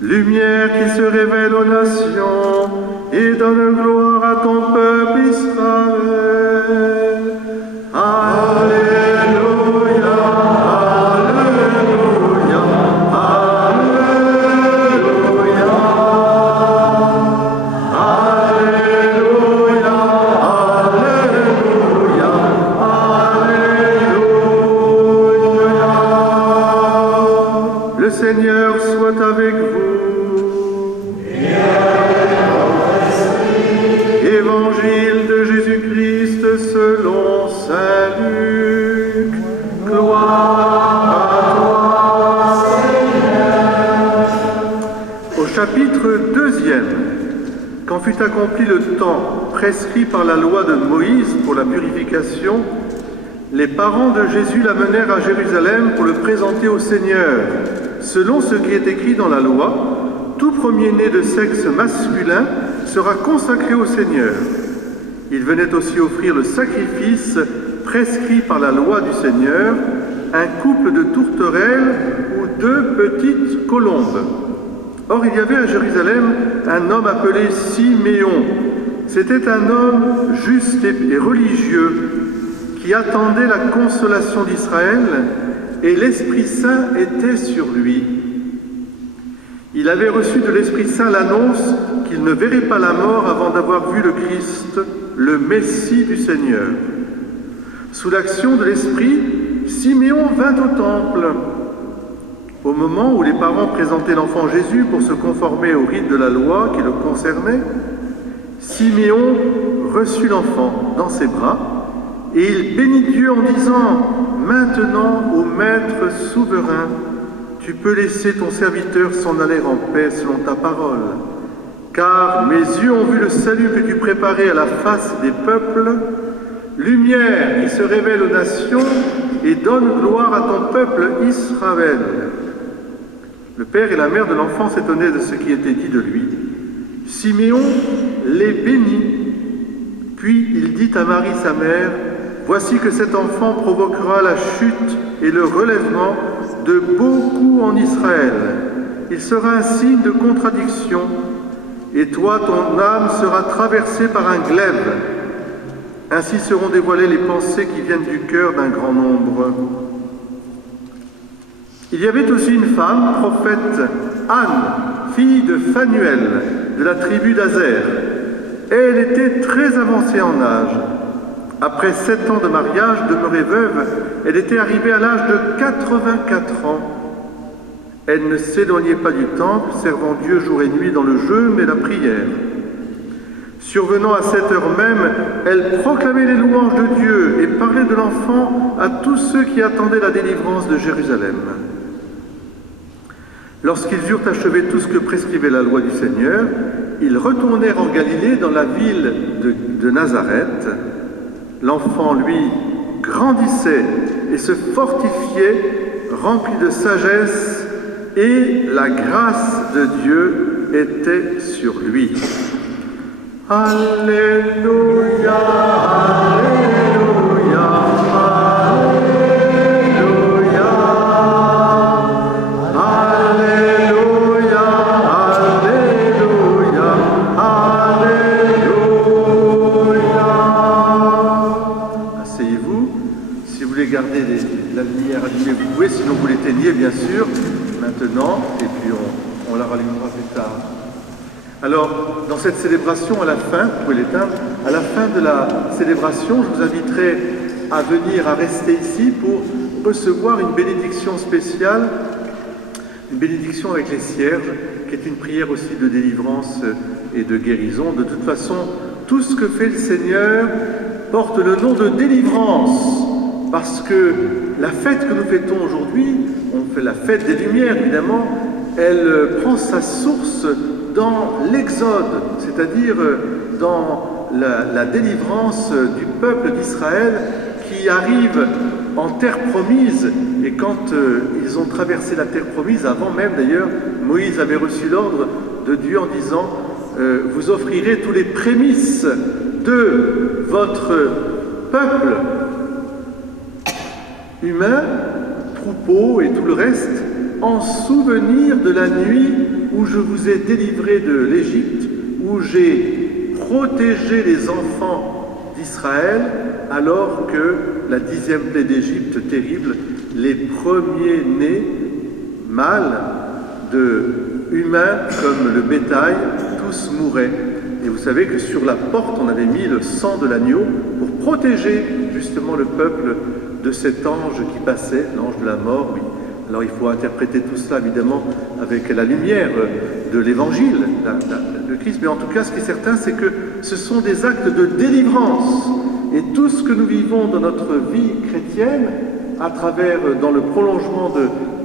Lumière qui se révèle aux nations et donne gloire à ton peuple Israël. Alléluia, Alléluia, Alléluia, Alléluia, Alléluia, Alléluia. Le Seigneur soit avec vous. Évangile de Jésus-Christ selon saint Luc. Gloire à toi, Seigneur. Au chapitre 2, quand fut accompli le temps prescrit par la loi de Moïse pour la purification, les parents de Jésus l'amenèrent à Jérusalem pour le présenter au Seigneur. Selon ce qui est écrit dans la loi, tout premier-né de sexe masculin sera consacré au Seigneur. Il venait aussi offrir le sacrifice prescrit par la loi du Seigneur, un couple de tourterelles ou 2 petites colombes. Or, il y avait à Jérusalem un homme appelé Siméon. C'était un homme juste et religieux qui attendait la consolation d'Israël, et l'Esprit Saint était sur lui. Il avait reçu de l'Esprit Saint l'annonce qu'il ne verrait pas la mort avant d'avoir vu le Christ, le Messie du Seigneur. Sous l'action de l'Esprit, Siméon vint au temple. Au moment où les parents présentaient l'enfant Jésus pour se conformer au rite de la loi qui le concernait, Siméon reçut l'enfant dans ses bras et il bénit Dieu en disant « Maintenant, ô Maître souverain, tu peux laisser ton serviteur s'en aller en paix selon ta parole. Car mes yeux ont vu le salut que tu préparais à la face des peuples, lumière qui se révèle aux nations et donne gloire à ton peuple Israël. » Le père et la mère de l'enfant s'étonnaient de ce qui était dit de lui. Siméon les bénit, puis il dit à Marie sa mère, « Voici que cet enfant provoquera la chute et le relèvement de beaucoup en Israël. Il sera un signe de contradiction, et toi, ton âme sera traversée par un glaive. Ainsi seront dévoilées les pensées qui viennent du cœur d'un grand nombre. » Il y avait aussi une femme, prophète, Anne, fille de Phanuel, de la tribu d'Azer. Elle était très avancée en âge. Après 7 ans de mariage, demeurée veuve, elle était arrivée à l'âge de 84 ans. Elle ne s'éloignait pas du temple, servant Dieu jour et nuit dans le jeûne et la prière. Survenant à cette heure même, elle proclamait les louanges de Dieu et parlait de l'enfant à tous ceux qui attendaient la délivrance de Jérusalem. Lorsqu'ils eurent achevé tout ce que prescrivait la loi du Seigneur, ils retournèrent en Galilée dans la ville de Nazareth. L'enfant, lui, grandissait et se fortifiait, rempli de sagesse, et la grâce de Dieu était sur lui. Alléluia, Alléluia, Alléluia, Alléluia, Alléluia, Alléluia. Asseyez-vous. Si vous voulez garder la lumière allumée, vous pouvez, sinon vous l'éteignez, bien sûr, maintenant, et puis on la rallumera plus tard. Alors, dans cette célébration, à la fin, vous pouvez l'éteindre, à la fin de la célébration, je vous inviterai à venir, à rester ici pour recevoir une bénédiction spéciale, une bénédiction avec les cierges, qui est une prière aussi de délivrance et de guérison. De toute façon, tout ce que fait le Seigneur porte le nom de délivrance, parce que la fête que nous fêtons aujourd'hui, on fait la fête des Lumières, évidemment, elle prend sa source dans l'Exode, c'est-à-dire dans la délivrance du peuple d'Israël qui arrive en terre promise. Et quand ils ont traversé la terre promise, avant même d'ailleurs, Moïse avait reçu l'ordre de Dieu en disant « Vous offrirez tous les prémices de votre peuple humain, troupeau et tout le reste, en souvenir de la nuit où je vous ai délivré de l'Égypte, où j'ai protégé les enfants d'Israël, alors que la 10e plaie d'Égypte terrible, les premiers-nés mâles de humains comme le bétail, tous mouraient. Et vous savez que sur la porte, on avait mis le sang de l'agneau pour protéger justement le peuple de cet ange qui passait, l'ange de la mort, oui. Alors il faut interpréter tout cela évidemment avec la lumière de l'Évangile, le Christ, mais en tout cas ce qui est certain, c'est que ce sont des actes de délivrance. Et tout ce que nous vivons dans notre vie chrétienne, à travers, dans le prolongement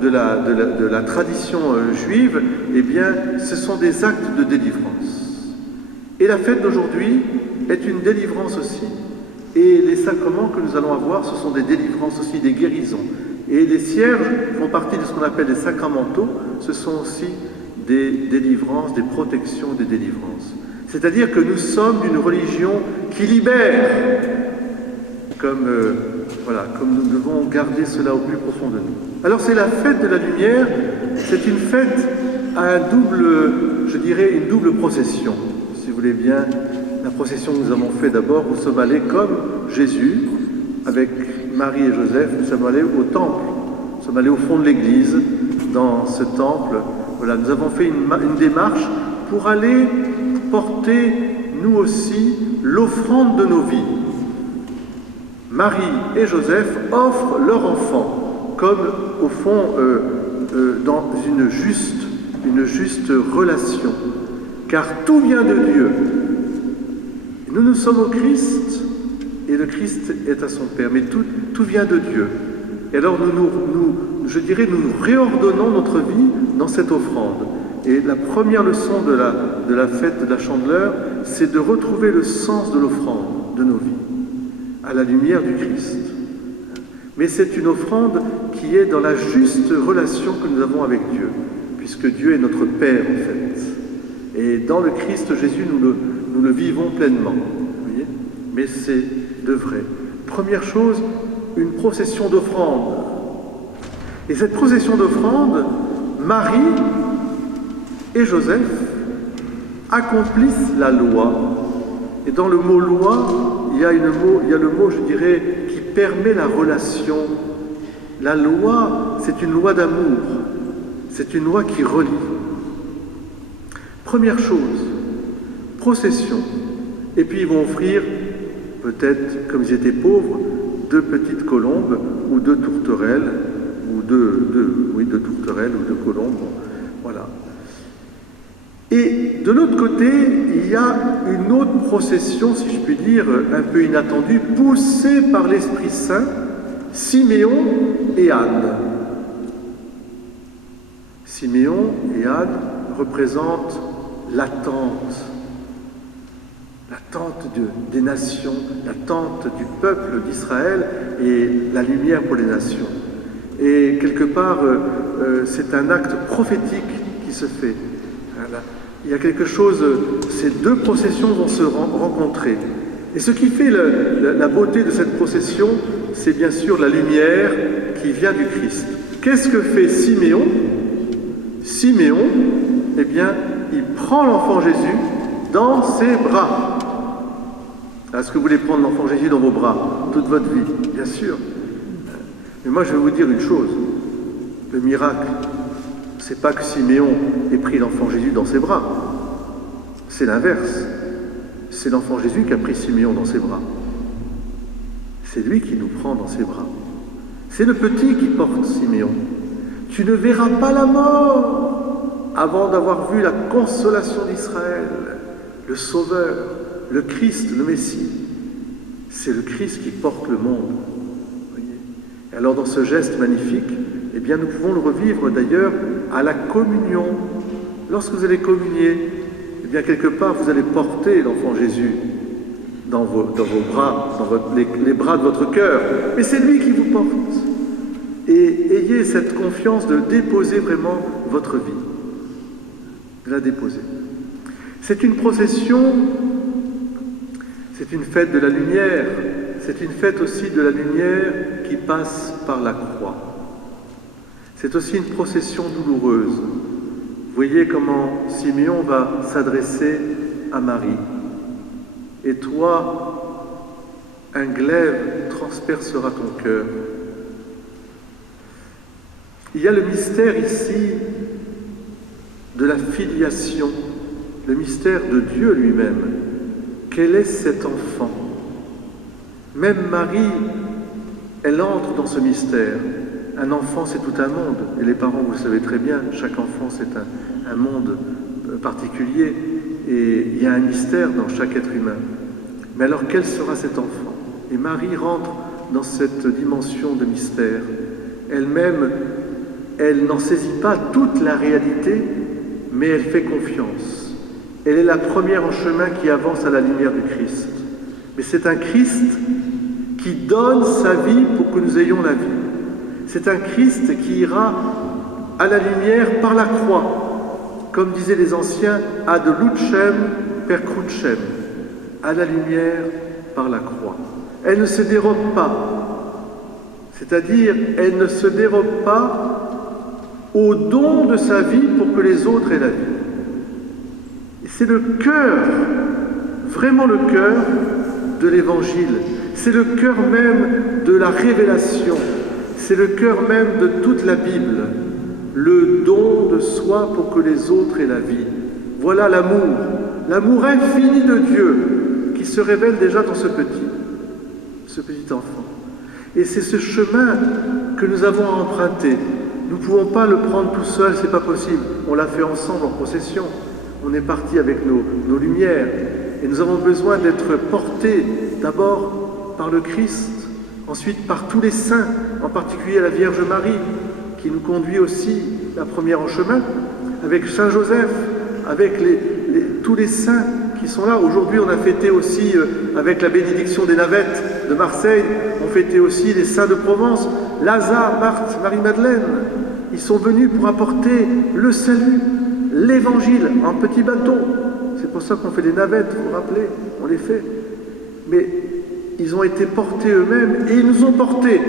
de la tradition juive, eh bien, ce sont des actes de délivrance. Et la fête d'aujourd'hui est une délivrance aussi. Et les sacrements que nous allons avoir, ce sont des délivrances aussi, des guérisons. Et les cierges font partie de ce qu'on appelle des sacramentaux, ce sont aussi des délivrances, des protections, des délivrances. C'est-à-dire que nous sommes d'une religion qui libère, comme nous devons garder cela au plus profond de nous. Alors c'est la fête de la lumière, c'est une fête à une double procession, si vous voulez bien. La procession que nous avons fait d'abord, nous sommes allés comme Jésus, avec Marie et Joseph, nous sommes allés au temple, nous sommes allés au fond de l'église, dans ce temple. Voilà, nous avons fait une démarche pour aller porter, nous aussi, l'offrande de nos vies. Marie et Joseph offrent leur enfant, comme au fond, dans une juste relation, car tout vient de Dieu. Nous sommes au Christ, et le Christ est à son Père, mais tout vient de Dieu. Et alors nous réordonnons notre vie dans cette offrande. Et la première leçon de la fête de la Chandeleur, c'est de retrouver le sens de l'offrande de nos vies, à la lumière du Christ. Mais c'est une offrande qui est dans la juste relation que nous avons avec Dieu, puisque Dieu est notre Père en fait. Et dans le Christ Jésus, nous le vivons pleinement. Vous voyez ? Mais c'est de vrai. Première chose, une procession d'offrande. Et cette procession d'offrande, Marie et Joseph accomplissent la loi. Et dans le mot loi, il y a le mot, je dirais, qui permet la relation. La loi, c'est une loi d'amour. C'est une loi qui relie. Première chose, procession. Et puis ils vont offrir, peut-être, comme ils étaient pauvres, 2 petites colombes ou 2 tourterelles, ou deux tourterelles ou 2 colombes, voilà. Et de l'autre côté, il y a une autre procession, si je puis dire, un peu inattendue, poussée par l'Esprit Saint, Siméon et Anne. Siméon et Anne représentent l'attente des nations, l'attente du peuple d'Israël et la lumière pour les nations. Et quelque part, c'est un acte prophétique qui se fait. Voilà. Il y a quelque chose, ces 2 processions vont se rencontrer. Et ce qui fait la beauté de cette procession, c'est bien sûr la lumière qui vient du Christ. Qu'est-ce que fait Siméon ? Siméon, eh bien, il prend l'enfant Jésus dans ses bras. Est-ce que vous voulez prendre l'enfant Jésus dans vos bras toute votre vie? Bien sûr. Mais moi, je vais vous dire une chose. Le miracle, c'est pas que Siméon ait pris l'enfant Jésus dans ses bras. C'est l'inverse. C'est l'enfant Jésus qui a pris Siméon dans ses bras. C'est lui qui nous prend dans ses bras. C'est le petit qui porte Siméon. Tu ne verras pas la mort avant d'avoir vu la consolation d'Israël, le Sauveur, le Christ, le Messie. C'est le Christ qui porte le monde. Voyez. Et alors dans ce geste magnifique, eh bien nous pouvons le revivre d'ailleurs à la communion. Lorsque vous allez communier, eh bien quelque part vous allez porter l'enfant Jésus dans vos bras, dans les bras de votre cœur. Mais c'est lui qui vous porte. Et ayez cette confiance de déposer vraiment votre vie. De la déposer. C'est une procession, c'est une fête de la lumière, c'est une fête aussi de la lumière qui passe par la croix. C'est aussi une procession douloureuse, Vous voyez comment Simeon va s'adresser à Marie. Et toi, un glaive transpercera ton cœur. Il y a le mystère ici de la filiation, le mystère de Dieu lui-même. Quel est cet enfant? Même Marie, elle entre dans ce mystère. Un enfant, c'est tout un monde. Et les parents, vous le savez très bien, chaque enfant, c'est un monde particulier. Et il y a un mystère dans chaque être humain. Mais alors, quel sera cet enfant? Et Marie rentre dans cette dimension de mystère. Elle-même, elle n'en saisit pas toute la réalité, mais elle fait confiance. Elle est la première en chemin qui avance à la lumière du Christ. Mais c'est un Christ qui donne sa vie pour que nous ayons la vie. C'est un Christ qui ira à la lumière par la croix. Comme disaient les anciens, ad lucem per crucem, à la lumière par la croix. Elle ne se dérobe pas. C'est-à-dire, elle ne se dérobe pas au don de sa vie pour que les autres aient la vie. Et c'est le cœur, vraiment le cœur de l'Évangile. C'est le cœur même de la révélation. C'est le cœur même de toute la Bible. Le don de soi pour que les autres aient la vie. Voilà l'amour. L'amour infini de Dieu qui se révèle déjà dans ce petit enfant. Et c'est ce chemin que nous avons à emprunter. Nous ne pouvons pas le prendre tout seul, c'est pas possible. On l'a fait ensemble en procession. On est parti avec nos lumières. Et nous avons besoin d'être portés d'abord par le Christ, ensuite par tous les saints, en particulier la Vierge Marie, qui nous conduit aussi la première en chemin, avec Saint Joseph, avec tous les saints qui sont là. Aujourd'hui, on a fêté aussi, avec la bénédiction des Navettes de Marseille, on fêtait aussi les saints de Provence, Lazare, Marthe, Marie-Madeleine. Ils sont venus pour apporter le salut, l'Évangile en petit bateau. C'est pour ça qu'on fait des navettes, vous vous rappelez, on les fait. Mais ils ont été portés eux-mêmes et ils nous ont portés.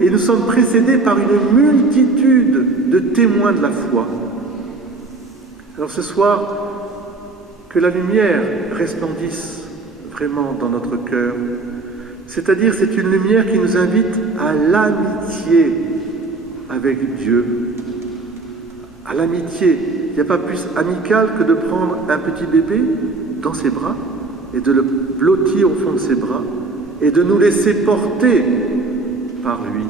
Et nous sommes précédés par une multitude de témoins de la foi. Alors ce soir, que la lumière resplendisse vraiment dans notre cœur. C'est-à-dire, c'est une lumière qui nous invite à l'amitié avec Dieu. À l'amitié. Il n'y a pas plus amical que de prendre un petit bébé dans ses bras et de le blottir au fond de ses bras et de nous laisser porter par lui.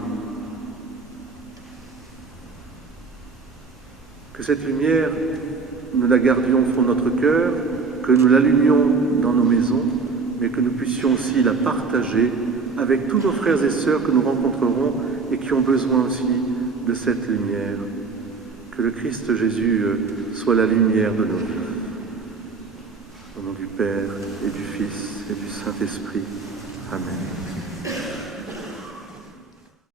Que cette lumière, nous la gardions au fond de notre cœur, que nous l'allumions dans nos maisons, mais que nous puissions aussi la partager avec tous nos frères et sœurs que nous rencontrerons et qui ont besoin aussi de cette lumière. Que le Christ Jésus soit la lumière de nos vies. Au nom du Père et du Fils et du Saint-Esprit. Amen.